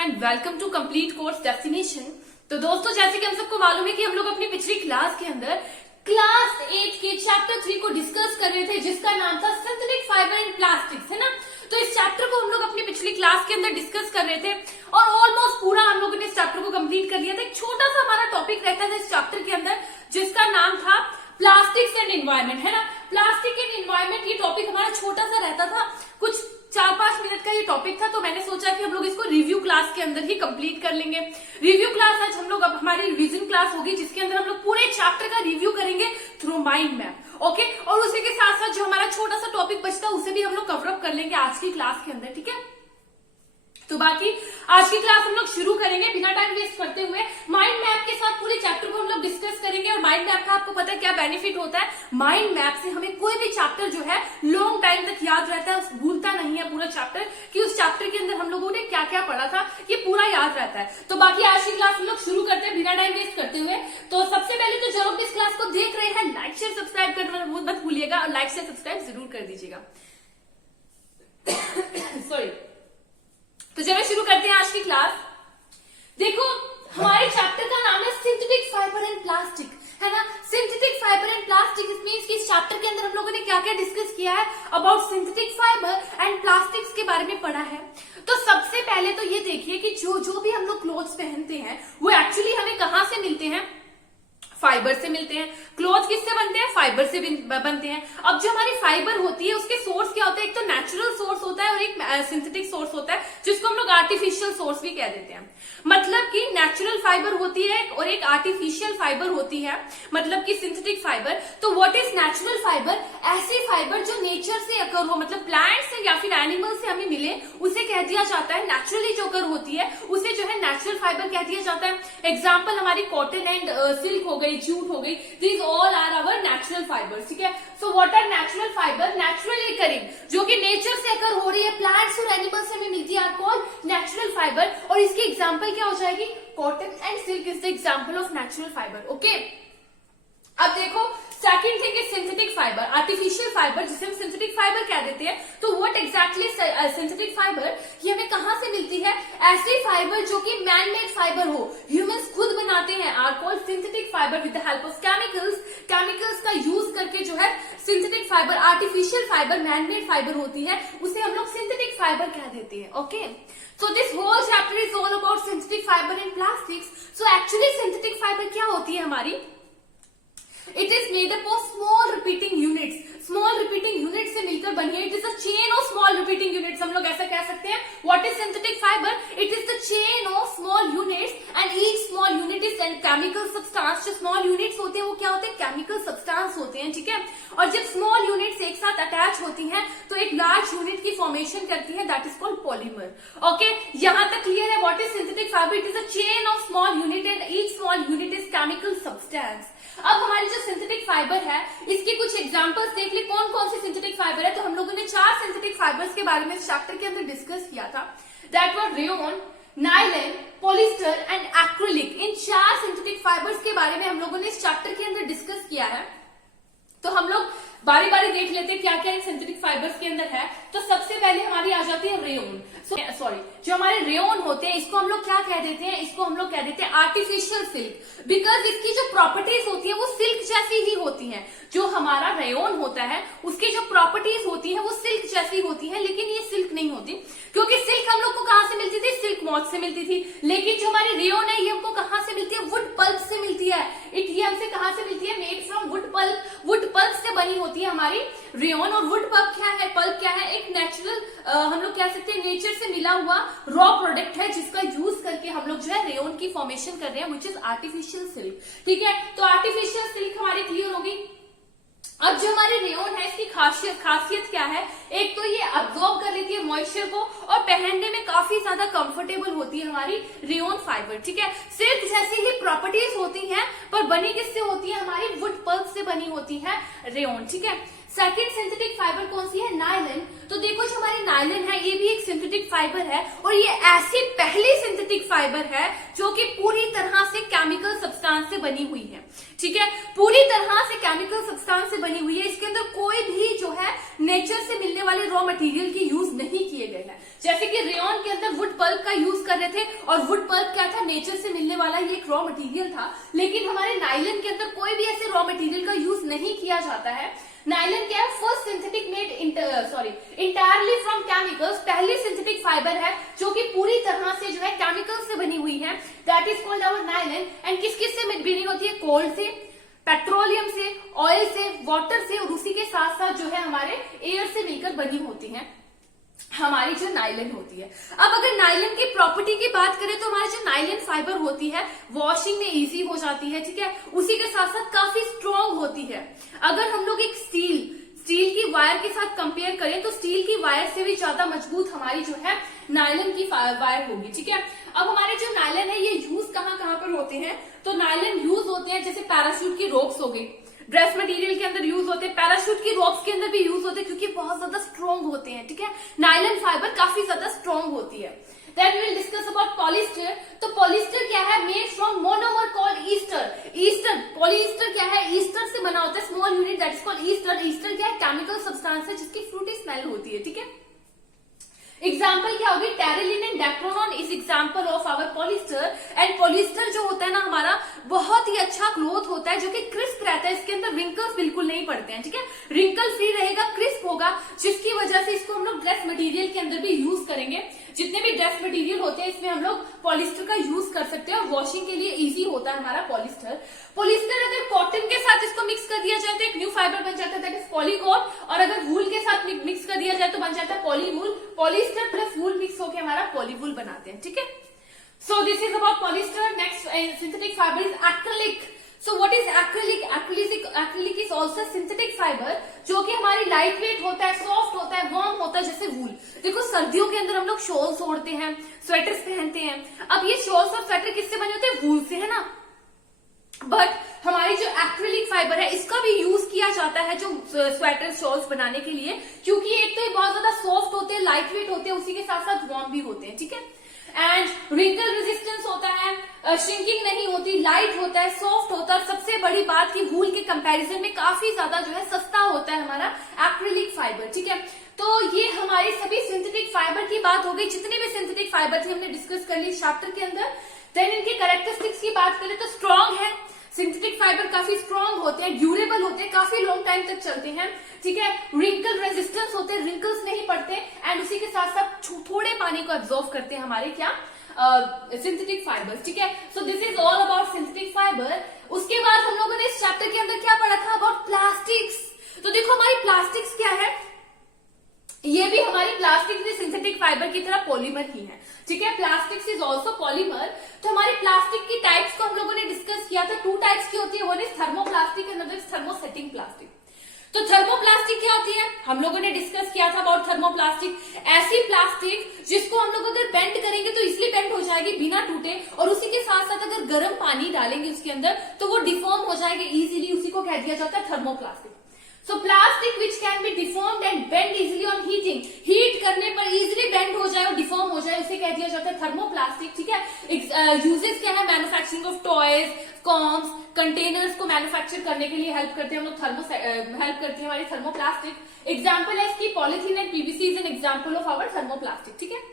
And welcome to complete course destination. तो दोस्तों, जैसे कि हम सबको मालूम है कि हम लोग अपनी पिछली क्लास के अंदर क्लास 8 के चैप्टर 3 को डिस्कस कर रहे थे, जिसका नाम था सिंथेटिक फाइबर एंड प्लास्टिक्स, है ना। तो इस चैप्टर को हम लोग अपनी पिछली क्लास के अंदर डिस्कस कर रहे थे और ऑलमोस्ट पूरा हम लोगों ने इस चैप्टर को कंप्लीट कर लिया था। एक छोटा सा हमारा टॉपिक रहता था इस चैप्टर के अंदर, जिसका नाम था प्लास्टिक्स एंड एनवायरमेंट, है ना। प्लास्टिक एंड एनवायरमेंट ये टॉपिक हमारा छोटा सा रहता था, कुछ 4-5 मिनट का ये टॉपिक था। तो मैंने सोचा कि हम लोग इसको रिव्यू क्लास के अंदर ही कंप्लीट कर लेंगे। रिव्यू क्लास आज हम लोग, अब हमारी रिवीजन क्लास होगी, जिसके अंदर हम लोग पूरे चैप्टर का रिव्यू करेंगे थ्रू माइंड मैप। ओके, और उसी के साथ साथ जो हमारा छोटा सा टॉपिक बचता है उसे भी हम लोग कवर अप कर लेंगे आज की क्लास के अंदर, ठीक है। तो बाकी आज की क्लास हम लोग शुरू करेंगे बिना टाइम वेस्ट करते हुए। माइंड मैप के साथ पूरे चैप्टर को हम लोग डिस्कस करेंगे। और माइंड मैप का आपको पता है क्या बेनिफिट होता है। माइंड मैप से हमें कोई भी चैप्टर जो है लॉन्ग टाइम तक याद रहता है, भूलता नहीं है पूरा चैप्टर, कि उस चैप्टर के अंदर हम लोगों ने क्या क्या पढ़ा था, ये पूरा याद रहता है। तो बाकी आज की क्लास हम लोग शुरू करते हैं बिना टाइम वेस्ट करते हुए। तो सबसे पहले तो जो लोग इस क्लास को देख रहे हैं, लाइक शेयर सब्सक्राइब करना मत भूलिएगा और लाइक शेयर सब्सक्राइब जरूर कर दीजिएगा। सॉरी। तो चलो शुरू करते हैं आज की क्लास। देखो, हमारे चैप्टर का नाम है सिंथेटिक फाइबर एंड प्लास्टिक, है ना। Synthetic fiber and plastic, it means कि इस चैप्टर के अंदर हम लोगों ने क्या क्या डिस्कस किया है about synthetic fiber and plastics के बारे में पढ़ा है। तो सबसे पहले तो ये देखिए कि जो भी हम लोग क्लोथ्स पहनते हैं वो एक्चुअली हमें कहाँ से मिलते हैं, फाइबर से मिलते हैं। क्लॉथ किससे बनते हैं, फाइबर से बनते हैं। अब जो हमारी फाइबर होती है उसके सोर्स क्या होता है, एक तो नेचुरल सोर्स होता है और एक सिंथेटिक सोर्स होता है, जिसको हम लोग आर्टिफिशियल सोर्स भी कह देते हैं। मतलब कि नेचुरल फाइबर होती है और एक आर्टिफिशियल फाइबर होती है, मतलब कि सिंथेटिक फाइबर। तो व्हाट इज नेचुरल फाइबर, ऐसी फाइबर जो नेचर से अकर हो, मतलब प्लांट से या फिर एनिमल से हमें मिले, उसे कह दिया जाता है नेचुरली जो अकर होती है उसे जो है नेचुरल फाइबर कह दिया जाता है। एग्जाम्पल हमारी कॉटन एंड सिल्क हो गई, जूट हो गई, these all are our natural fibers, ठीक है। So what are natural fiber, naturally occurring, जो कि नेचर से अकर हो रही है, प्लांट्स और एनिमल्स से हमें मिलती है, आर कॉल्ड नेचुरल फाइबर। और इसकी एग्जांपल क्या हो जाएगी, cotton and silk is the example of natural fibre. Okay, अब देखो second thing is synthetic fiber, artificial fibre, जिसे हम सिंथेटिक फाइबर कह देते हैं। तो व्हाट एग्जैक्टली सिंथेटिक फाइबर, ये हमें कहां से मिलती है, ऐसी फाइबर जो कि मैन मेड फाइबर हो, ह्यूमंस खुद बनाते हैं, are called synthetic fiber with the help of chemicals. Chemicals का यूज करके जो है synthetic fiber, artificial fiber, man made fiber होती है, उसे हम लोग सिंथेटिक फाइबर कह देते हैं। Okay, so this whole chapter is all about synthetic fiber and plastics. So actually synthetic fiber क्या होती है हमारी, it is made up of small repeating units, small repeating units से मिलकर बनी है। it is a chain of small repeating units, हम लोग ऐसा कह सकते हैं। what is synthetic fiber, it is the chain of small units and each small unit is a chemical substance। जो small units होते हैं वो क्या होते हैं, chemical substance होते हैं, ठीक है। और जब small units एक साथ अटैच होती हैं तो एक large unit की formation करती है, that is called polymer। okay, यहाँ तक क्लियर है। what is synthetic fiber, it is a chain of small unit and each small unit is chemical substance। अब हमारी जो सिंथेटिक फाइबर है इसकी कुछ एग्जांपल्स देख ले, कौन कौन सी सिंथेटिक फाइबर है। तो हम लोगों ने 4 सिंथेटिक फाइबर्स के बारे में इस चैप्टर के अंदर डिस्कस किया था, that were rayon, nylon, polyester and acrylic. In 4 synthetic fibres के बारे में हम लोगों ने इस चैप्टर के अंदर डिस्कस किया है। तो हम लोग बारी बारी देख लेते हैं क्या क्या इन सिंथेटिक फाइबर्स के अंदर है। तो सबसे पहले हमारी आ जाती है रेयन। सॉरी, जो हमारे रेयन होते हैं इसको हम लोग क्या कह देते हैं, इसको हम लोग कह देते हैं आर्टिफिशियल सिल्क, बिकॉज इसकी जो प्रॉपर्टीज होती है वो सिल्क जैसी ही होती हैं। जो हमारा रेयन होता है उसकी जो प्रॉपर्टीज होती है वो सिल्क जैसी होती है, लेकिन ये सिल्क नहीं होती, क्योंकि सिल्क हम लोग को कहां से मिलती थी, सिल्क मॉथ से मिलती थी। लेकिन जो हमारी रेयन है ये हमको कहां से मिलती है, वुड पल्प से मिलती है। ये हमसे कहां से मिलती है, made from wood pulp, wood pulp से बनी होती है हमारी रेयन। और वुड पल्प क्या है, पल्प क्या है, एक नेचुरल हम लोग कह सकते हैं नेचर से मिला हुआ रॉ प्रोडक्ट है, जिसका यूज करके हम लोग जो है रेयन की फॉर्मेशन कर रहे हैं, विच इज आर्टिफिशियल सिल्क, ठीक है। तो आर्टिफिशियल सिल्क हमारी क्लियर होगी। अब जो हमारी रेयन है इसकी खासियत क्या है, एक तो ये अब्सॉर्ब कर लेती है मॉइस्चर को और पहनने में काफी ज्यादा कंफर्टेबल होती है हमारी रेयन फाइबर, ठीक है। सिल्क जैसी ही प्रॉपर्टीज होती हैं, पर बनी किससे होती है, हमारी वुड पल्प से बनी होती है रेयन, ठीक है। सेकेंड सिंथेटिक फाइबर कौन सी है, नायलॉन। तो देखो जो हमारी नायलॉन है ये भी एक सिंथेटिक फाइबर है और ये ऐसी पहली सिंथेटिक फाइबर है जो कि पूरी तरह से केमिकल सब्सटेंस से बनी हुई है, ठीक है। पूरी तरह से केमिकल सब्सटेंस से बनी हुई है, इसके अंदर कोई भी जो है नेचर से मिलने वाले रॉ मटेरियल की यूज नहीं किए गए हैं। जैसे कि रेयन के अंदर वुड पल्प का यूज कर रहे थे नेचर से मिलने वाला ये एक रॉ मटेरियल था, लेकिन हमारे नायलन के अंदर कोई भी ऐसे रॉ मटेरियल का यूज नहीं किया जाता है। नायलन क्या है, first synthetic made entirely from chemicals, पहली सिंथेटिक फाइबर है जो कि पूरी तरह से जो है केमिकल से बनी हुई है, that is called our nylon. And किस किस से बनी होती है, कोल से, पेट्रोलियम से, ऑयल से, वाटर से, और उसी के साथ साथ जो है हमारे एयर से मिलकर बनी होती है हमारी जो नायलन होती है। अब अगर नायलन की प्रॉपर्टी की बात करें तो हमारी जो नायलन फाइबर होती है वॉशिंग में इजी हो जाती है, ठीक है, उसी के साथ साथ काफी स्ट्रॉन्ग होती है। अगर हम लोग एक स्टील की वायर के साथ कंपेयर करें तो स्टील की वायर से भी ज्यादा मजबूत हमारी जो है नायलन की वायर होगी, ठीक है। अब हमारे जो नायलन है ये यूज कहाँ कहाँ पर होते हैं, तो नायलन यूज होते हैं जैसे पैराशूट की रोप्स हो गई, ड्रेस मटेरियल के अंदर यूज होते हैं, पैराशूट की रोप्स के अंदर भी यूज होते हैं क्योंकि बहुत ज्यादा स्ट्रॉन्ग होते हैं, ठीक है। नायलन फाइबर काफी ज्यादा स्ट्रॉन्ग होती है। Then we will discuss about polyester. तो पॉलिस्टर क्या है, made from monomer called ester. Ester, polyester क्या है, ईस्टर से बना होता है, small unit that is called ester. Ester क्या है, केमिकल सब्सटेंस है जिसकी फ्रूटी स्मेल होती है, ठीक है। एग्जाम्पल क्या होगी, Terylene and Dacron is example of our polyester. And polyester जो होता है ना हमारा बहुत ही अच्छा क्लोथ होता है जो कि क्रिस्प रहता है, इसके अंदर रिंकल्स बिल्कुल नहीं पड़ते हैं, ठीक है, रिंकल फ्री रहेगा, क्रिस्प होगा, जिसकी वजह से इसको हम लोग ड्रेस मटेरियल के अंदर भी यूज करेंगे। जितने भी ड्रेस मटेरियल होते हैं इसमें हम लोग पॉलिस्टर का यूज कर सकते हैं और वॉशिंग के लिए इजी होता है हमारा पॉलिस्टर। पॉलिस्टर अगर कॉटन के साथ इसको मिक्स कर दिया जाए तो एक न्यू फाइबर बन जाता है दैट इज पॉलीकोट, और अगर वूल के साथ मिक्स कर दिया जाए तो बन जाता है पॉलीवूल। पॉलिस्टर प्लस वूल मिक्स होकर हमारा पॉलीवूल बनाते हैं, ठीक है। So this is about polyester. Next synthetic fibre is acrylic. So what is acrylic? Acrylic is also synthetic fiber जो कि हमारी लाइट वेट होता है, सॉफ्ट होता है, वार्म होता है, जैसे वूल। देखो सर्दियों के अंदर हम लोग शॉल्स ओढ़ते हैं, स्वेटर्स पहनते हैं। अब ये शॉल्स और स्वेटर किससे बने होते हैं, वूल से, है ना। बट हमारी जो एक्रिलिक फाइबर है इसका भी यूज किया जाता है जो स्वेटर शॉल्स बनाने के लिए, क्योंकि एक तो ये बहुत ज्यादा सॉफ्ट होते हैं, लाइट वेट होते हैं, उसी के साथ साथ वार्म भी होते हैं, ठीक है। एंड रिंकल रेजिस्टेंस होता है, श्रिंकिंग नहीं होती, लाइट होता है, सॉफ्ट होता है, सबसे बड़ी बात कि वूल के कंपैरिजन में काफी ज्यादा जो है सस्ता होता है हमारा एक्रिलिक फाइबर, ठीक है। तो ये हमारी सभी सिंथेटिक फाइबर की बात हो गई, जितने भी सिंथेटिक फाइबर थी हमने डिस्कस कर ली चैप्टर के अंदर। देन इनके कैरेक्टरिस्टिक्स की बात करें तो स्ट्रॉन्ग है, सिंथेटिक फाइबर काफी स्ट्रॉन्ग होते हैं, ड्यूरेबल होते हैं, काफी लॉन्ग टाइम तक चलते हैं, ठीक है। रिंकल रेजिस्टेंस होते हैं, रिंकल्स नहीं पड़ते, एंड उसी के साथ साथ थोड़े पानी को एब्जॉर्ब करते हैं हमारे क्या सिंथेटिक फाइबर्स, ठीक है। So this is all about synthetic fibre. उसके बाद हम लोगों ने इस चैप्टर के अंदर क्या पढ़ा था, अबाउट प्लास्टिक्स। तो देखो हमारी प्लास्टिक्स क्या है, ये भी हमारी प्लास्टिक भी सिंथेटिक फाइबर की तरह पॉलीमर ही है, ठीक है। Plastics is also polymer. तो हमारी प्लास्टिक की टाइप्स को हम लोगों ने डिस्कस किया था, 2 टाइप्स की होती है, one is thermoplastic and other is thermosetting plastic. तो थर्मोप्लास्टिक क्या होती है, हम लोगों ने डिस्कस किया था अबाउट थर्मोप्लास्टिक, ऐसी प्लास्टिक जिसको हम लोग अगर बेंड करेंगे तो इसलिए बेंड हो जाएगी बिना टूटे, और उसी के साथ साथ अगर गर्म पानी डालेंगे उसके अंदर तो वो डिफॉर्म हो जाएगी इजीली, उसी को कह दिया जाता है thermoplastic. So plastic which can be deformed and bend easily on heating, heat करने पर इजीली बेंड हो जाए और डिफॉर्म हो जाए, उसे कह दिया जाता है थर्मोप्लास्टिक, ठीक है। यूजेस क्या है, manufacturing of toys, combs, containers को मैन्युफैक्चर करने के लिए हेल्प करते हैं हम लोग, हेल्प करती है हमारी थर्मोप्लास्टिक। एग्जाम्पल है इसकी polythene and PVC is an example of our thermoplastic, ठीक है।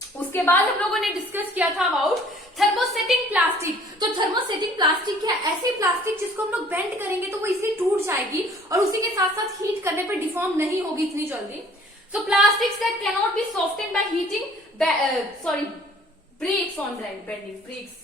उसके बाद हम लोगों ने डिस्कस किया था अबाउट थर्मोसेटिंग प्लास्टिक। तो थर्मोसेटिंग प्लास्टिक क्या है, ऐसी प्लास्टिक जिसको हम लोग बेंड करेंगे तो वो इसी टूट जाएगी और उसी के साथ साथ हीट करने पर डिफॉर्म नहीं होगी इतनी जल्दी। So plastics that can not be softened by heating, breaks on bending, breaks,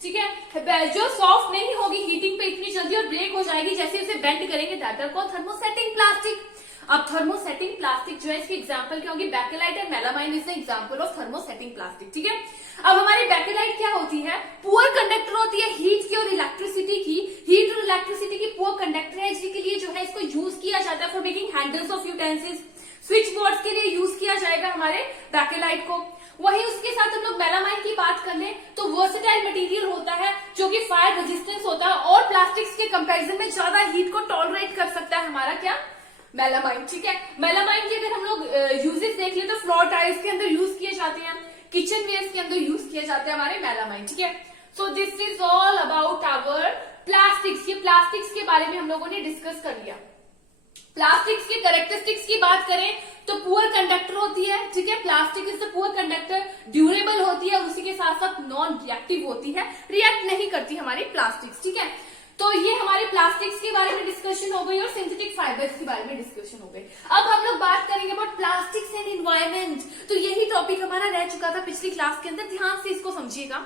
ठीक है, जो सॉफ्ट नहीं होगी हीटिंग पे इतनी जल्दी और ब्रेक हो जाएगी जैसे उसे बेंड करेंगे, that are called thermosetting plastic. अब थर्मोसेटिंग प्लास्टिक जो है इसकी एग्जांपल क्या होगी, Bakelite and melamine is the example of thermosetting plastic, ठीक है। अब हमारी बैकेलाइट क्या होती है, पुअर कंडक्टर होती है हीट की और इलेक्ट्रिसिटी की, हीट और इलेक्ट्रिसिटी की पुअर कंडक्टर है, इसके लिए जो है इसको यूज किया जाता है for making handles of utensils, switch boards के लिए यूज किया जाएगा हमारे बैकेलाइट को। वही उसके साथ हम लोग मेलामाइन की बात कर लें तो वर्सेटाइल मटेरियल होता है जो कि फायर रेजिस्टेंस होता है और प्लास्टिक्स के कंपैरिजन में ज्यादा हीट को टॉलरेट कर सकता है हमारा क्या, मेलामाइन, ठीक है। मेलामाइन की अगर हम लोग यूजेस देख ले तो फ्लोर टाइल्स के अंदर यूज किए जाते हैं, किचन वेयर्स के अंदर यूज किए जाते हैं हमारे मेलामाइन, ठीक है। So this is all about our plastics. ये प्लास्टिक्स के बारे में हम लोगों ने डिस्कस कर लिया। प्लास्टिक्स के कैरेक्टरिस्टिक्स की बात करें तो पुअर कंडक्टर होती है, ठीक है। Plastic is the poor conductor, durable होती है, उसी के साथ साथ नॉन रिएक्टिव होती है, रिएक्ट नहीं करती हमारी प्लास्टिक्स, ठीक है। तो ये हमारे प्लास्टिक्स के बारे में डिस्कशन हो गई और सिंथेटिक फाइबर्स के बारे में डिस्कशन हो गई। अब हम लोग बात करेंगे अबाउट प्लास्टिक्स एंड एनवायरमेंट। तो यही टॉपिक हमारा रह चुका था पिछली क्लास के अंदर, ध्यान से इसको समझिएगा।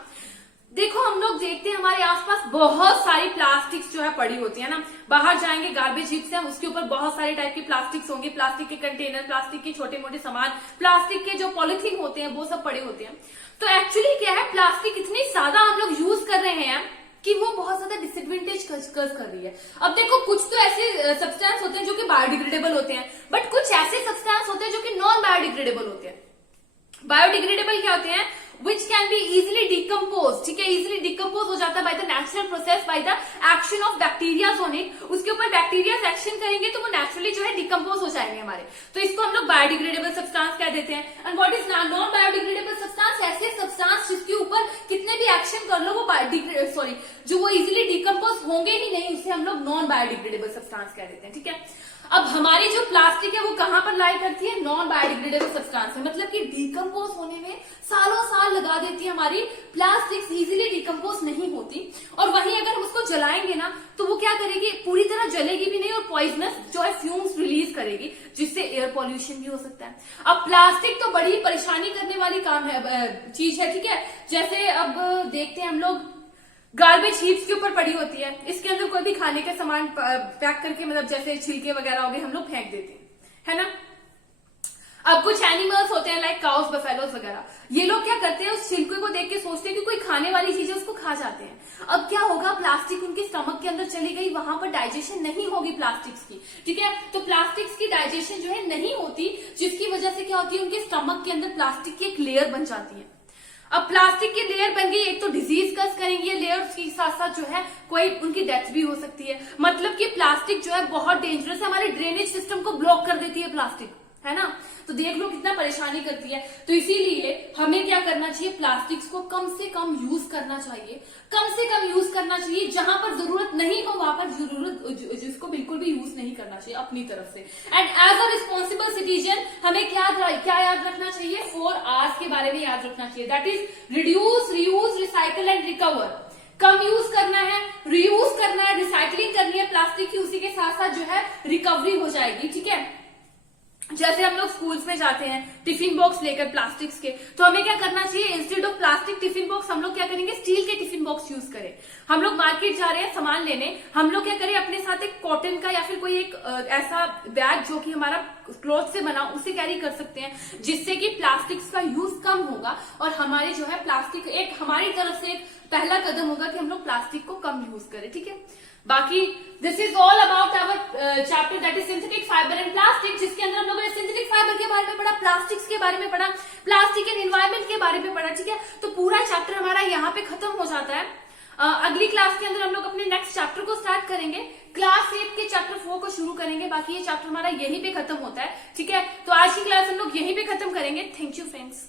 देखो हम लोग देखते हैं हमारे आसपास बहुत सारी प्लास्टिक्स जो है पड़ी होती है ना, बाहर जाएंगे गार्बेज हीप से, हम उसके ऊपर बहुत सारे टाइप के प्लास्टिक्स होंगे, प्लास्टिक के कंटेनर, प्लास्टिक के छोटे मोटे सामान, प्लास्टिक के जो पॉलिथीन होते हैं वो सब पड़े होते हैं। तो एक्चुअली क्या है, प्लास्टिक इतनी ज्यादा हम लोग यूज कर रहे हैं कि वो बहुत ज्यादा डिसएडवांटेज कर रही है। अब देखो कुछ तो ऐसे सब्सटेंस होते हैं जो कि बायोडिग्रेडेबल होते हैं, बट कुछ ऐसे सब्सटेंस होते हैं जो कि नॉन बायोडिग्रेडेबल होते हैं। बायोडिग्रेडेबल क्या होते हैं, which can be easily decomposed, ठीक है, easily decompose हो जाता है by the natural process, by the action of bacteria on it। उसके ऊपर बैक्टीरिया एक्शन करेंगे तो वो नेचुरली जो है डिकम्पोज हो जाएंगे हमारे, तो इसको हम लोग बायोडिग्रेडेबल सब्सटेंस कह देते हैं। And what is non biodegradable substance, ऐसे सब्सटेंस जिसके ऊपर कितने भी एक्शन कर लो वो जो वो इजिली डिकम्पोज होंगे ही नहीं, उसे हम लोग नॉन बायोडिग्रेडेबल सब्सटेंस कह देते हैं, ठीक है। अब हमारी जो प्लास्टिक है वो कहां पर लाई करती है, नॉन बायोडिग्रेडेबल सब्सटेंस है, मतलब कि डिकम्पोज होने में सालों साल लगा देती है हमारी प्लास्टिक, इजीली डिकम्पोज नहीं होती। और वहीं अगर हम उसको जलाएंगे ना तो वो क्या करेगी, पूरी तरह जलेगी भी नहीं और पॉइजनस जो है फ्यूम्स रिलीज करेगी, जिससे एयर पॉल्यूशन भी हो सकता है। अब प्लास्टिक तो बड़ी परेशानी करने वाली काम है, चीज है, ठीक है। जैसे अब देखते हैं हम लोग गार्बेज हीप्स के ऊपर पड़ी होती है, इसके अंदर कोई भी खाने का सामान पैक करके, मतलब जैसे छिलके वगैरह हो गए, हम लोग फेंक देते हैं, है ना। अब कुछ एनिमल्स होते हैं लाइक काउस, बफेलोस वगैरह, ये लोग क्या करते हैं, उस छिलके को देख के सोचते हैं कि कोई खाने वाली चीज है, उसको खा जाते हैं। अब क्या होगा, प्लास्टिक उनके स्टमक के अंदर चली गई, वहां पर डाइजेशन नहीं होगी प्लास्टिक्स की, ठीक है। तो प्लास्टिक्स की डाइजेशन जो है नहीं होती, जिसकी वजह से क्या होती है, उनके स्टमक के अंदर प्लास्टिक की एक लेयर बन जाती है। अब प्लास्टिक की लेयर बन गई, एक तो डिजीज कस करेंगी ये लेयर, उसके साथ साथ जो है कोई उनकी डेथ भी हो सकती है। मतलब कि प्लास्टिक जो है बहुत डेंजरस है, हमारे ड्रेनेज सिस्टम को ब्लॉक कर देती है प्लास्टिक, है ना। तो देख लो कितना परेशानी करती है। तो इसीलिए हमें क्या करना चाहिए, प्लास्टिक्स को कम से कम यूज करना चाहिए, कम से कम यूज करना चाहिए, जहां पर जरूरत नहीं हो वहां पर जरूरत जिसको बिल्कुल भी यूज नहीं करना चाहिए अपनी तरफ से। And as a responsible citizen हमें क्या याद रखना चाहिए, 4 R's के बारे में याद रखना चाहिए, that is reduce, reuse, recycle and recover. Come use करना है, रीयूज करना है, रिसाइकलिंग करनी है प्लास्टिक की, उसी के साथ साथ जो है रिकवरी हो जाएगी, ठीक है। जैसे हम लोग स्कूल्स में जाते हैं टिफिन बॉक्स लेकर प्लास्टिक्स के, तो हमें क्या करना चाहिए, instead of plastic tiffin box हम लोग क्या करेंगे, स्टील के टिफिन बॉक्स यूज करें। हम लोग मार्केट जा रहे हैं सामान लेने, हम लोग क्या करें, अपने साथ एक कॉटन का या फिर कोई एक ऐसा बैग जो कि हमारा क्लॉथ से बना, उसे कैरी कर सकते हैं, जिससे कि प्लास्टिक्स का यूज कम होगा और हमारे जो है प्लास्टिक एक हमारी तरफ से एक पहला कदम होगा कि हम लोग प्लास्टिक को कम यूज करें, ठीक है। बाकी this is all about our chapter that is synthetic fiber and plastic, जिसके अंदर हम लोगों ने सिंथेटिक फाइबर के बारे में पढ़ा, प्लास्टिक्स के बारे में पढ़ा, प्लास्टिक एंड एनवायरमेंट के बारे में पढ़ा, ठीक है। तो पूरा चैप्टर हमारा यहाँ पे खत्म हो जाता है। अगली क्लास के अंदर हम लोग अपने नेक्स्ट चैप्टर को स्टार्ट करेंगे, क्लास 8 के चैप्टर 4 को शुरू करेंगे। बाकी ये चैप्टर हमारा यहीं पे खत्म होता है, ठीक है। तो आज की क्लास हम लोग यहीं पे खत्म करेंगे। Thank you friends.